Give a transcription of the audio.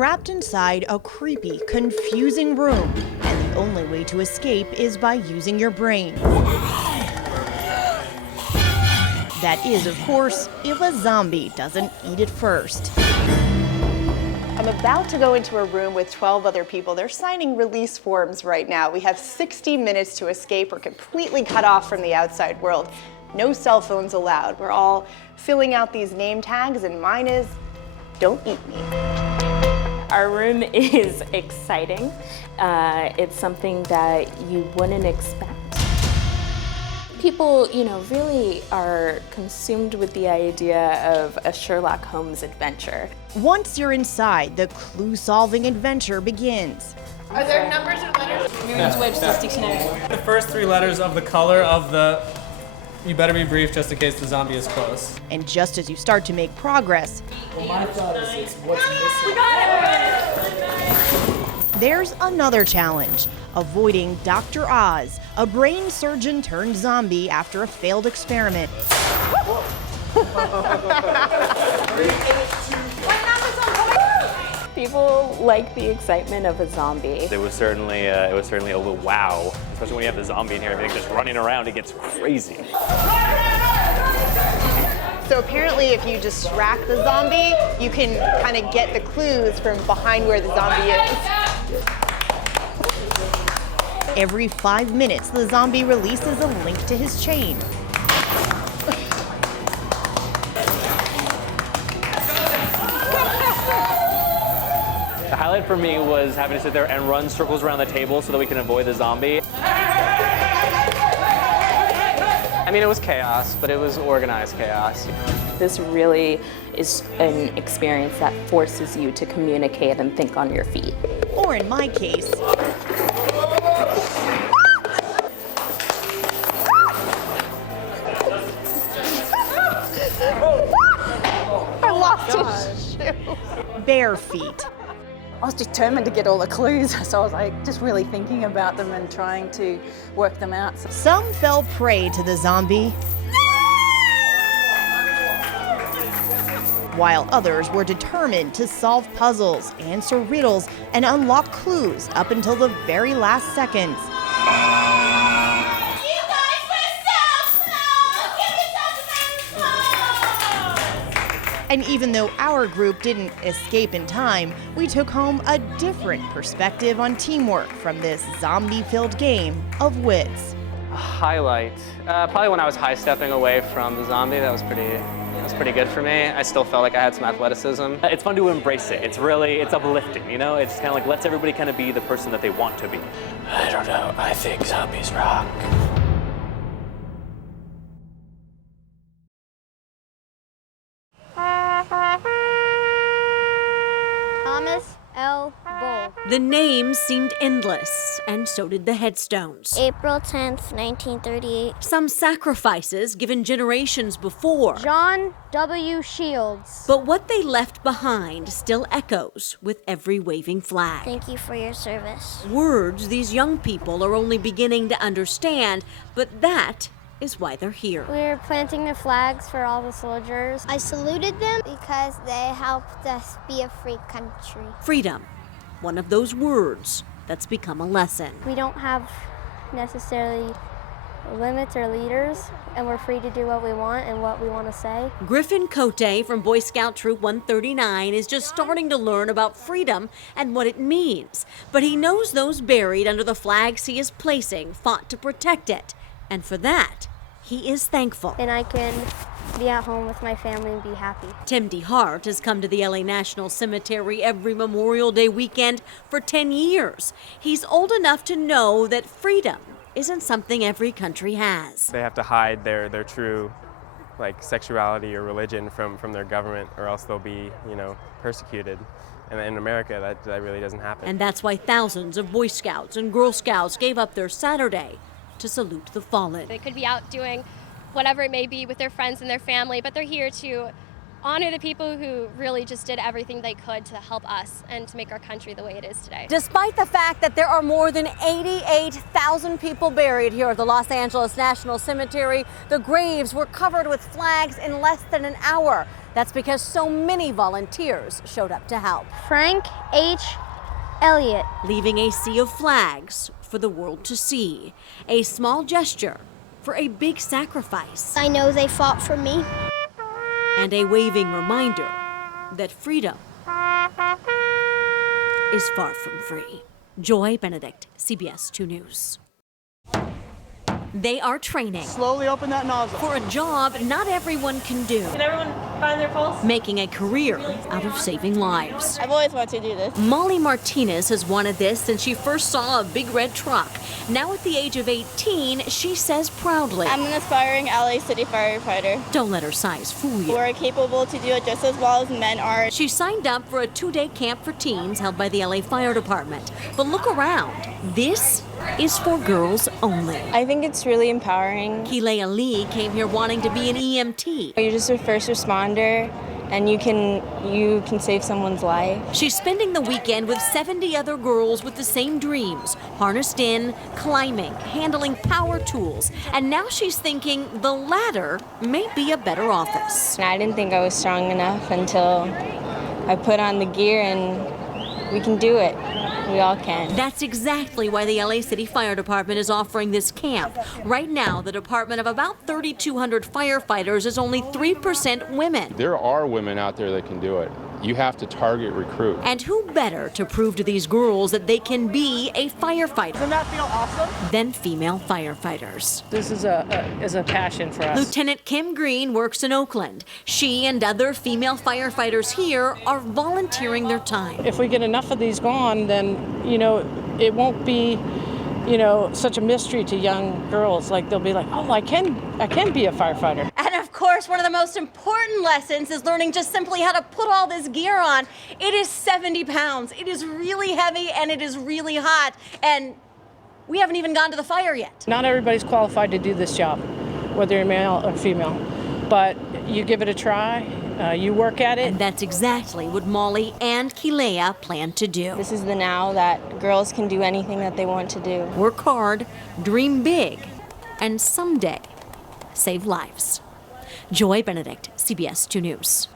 trapped inside a creepy, confusing room, and the only way to escape is by using your brain. That is, of course, if a zombie doesn't eat it first. I'm about to go into a room with 12 other people. They're signing release forms right now. We have 60 minutes to escape. We're completely cut off from the outside world. No cell phones allowed. We're all filling out these name tags, and mine is, "Don't eat me." Our room is exciting. It's something that you wouldn't expect. People, really are consumed with the idea of a Sherlock Holmes adventure. Once you're inside, the clue-solving adventure begins. Are there numbers or letters? The first 3 letters of the color of the... You better be brief just in case the zombie is close. And just as you start to make progress, Well, my thought is what's missing. We got it! there's another challenge: avoiding Dr. Oz, a brain surgeon turned zombie after a failed experiment. People like the excitement of a zombie. It was certainly a little wow, especially when you have the zombie in here, everything just running around. It gets crazy. So apparently if you distract the zombie, you can kind of get the clues from behind where the zombie is. Every 5 minutes, the zombie releases a link to his chain. The highlight for me was having to sit there and run circles around the table so that we can avoid the zombie. I mean, it was chaos, but it was organized chaos. This really is an experience that forces you to communicate and think on your feet. Or in my case, I lost his shoe. bare feet. I was determined to get all the clues, so I was like just really thinking about them and trying to work them out. Some fell prey to the zombie, while others were determined to solve puzzles, answer riddles, and unlock clues up until the very last seconds. And even though our group didn't escape in time, we took home a different perspective on teamwork from this zombie-filled game of wits. Highlight, probably when I was high-stepping away from the zombie. That was pretty good for me. I still felt like I had some athleticism. It's fun to embrace it. It's uplifting, It's kind of like lets everybody kind of be the person that they want to be. I don't know. I think zombies rock. Thomas L. Bull. The names seemed endless, and so did the headstones. April 10th, 1938. Some sacrifices given generations before. John W. Shields. But what they left behind still echoes with every waving flag. Thank you for your service. Words these young people are only beginning to understand, but that is why they're here. We're planting the flags for all the soldiers. I saluted them because they helped us be a free country. Freedom, one of those words that's become a lesson. We don't have necessarily limits or leaders, and we're free to do what we want and what we want to say. Griffin Cote from Boy Scout Troop 139 is just starting to learn about freedom and what it means. But he knows those buried under the flags he is placing fought to protect it. And for that, he is thankful. And I can be at home with my family and be happy. Tim DeHart has come to the LA National Cemetery every Memorial Day weekend for 10 years. He's old enough to know that freedom isn't something every country has. They have to hide their true sexuality or religion from their government, or else they'll be, persecuted. And in America, that really doesn't happen. And that's why thousands of Boy Scouts and Girl Scouts gave up their Saturday to salute the fallen. They could be out doing whatever it may be with their friends and their family, but they're here to honor the people who really just did everything they could to help us and to make our country the way it is today. Despite the fact that there are more than 88,000 people buried here at the Los Angeles National Cemetery, the graves were covered with flags in less than an hour. That's because so many volunteers showed up to help. Frank H. Elliott. Leaving a sea of flags for the world to see. A small gesture for a big sacrifice. I know they fought for me. And a waving reminder that freedom is far from free. Joy Benedict, CBS 2 News. They are training. Slowly open that nozzle. For a job not everyone can do. Can everyone find their pulse? Making a career out of saving lives. I've always wanted to do this. Molly Martinez has wanted this since she first saw a big red truck. Now at the age of 18, she says proudly, I'm an aspiring LA City firefighter. don't let her size fool you. We're capable to do it just as well as men are. She signed up for a 2-day camp for teens held by the LA Fire Department. But look around. This is for girls only. I think it's really empowering. Kilea Lee came here wanting to be an EMT. You're just a first responder and you can save someone's life. She's spending the weekend with 70 other girls with the same dreams, harnessed in, climbing, handling power tools, and now she's thinking the ladder may be a better office. And I didn't think I was strong enough until I put on the gear, and we can do it. We all can. That's exactly why the LA City Fire Department is offering this camp. Right now, the department of about 3,200 firefighters is only 3% women. There are women out there that can do it. You have to target recruit. And who better to prove to these girls that they can be a firefighter? Doesn't that feel awesome? Than female firefighters. This is a passion for us. Lieutenant Kim Green works in Oakland. She and other female firefighters here are volunteering their time. If we get enough of these going, then, it won't be, such a mystery to young girls. Like, they'll be like, oh, I can be a firefighter. And of course, one of the most important lessons is learning just simply how to put all this gear on. It is 70 pounds. It is really heavy and it is really hot. And we haven't even gone to the fire yet. Not everybody's qualified to do this job, whether you're male or female. But you give it a try, you work at it. And that's exactly what Molly and Kilea plan to do. This is the now that girls can do anything that they want to do. Work hard, dream big, and someday save lives. Joy Benedict, CBS 2 News.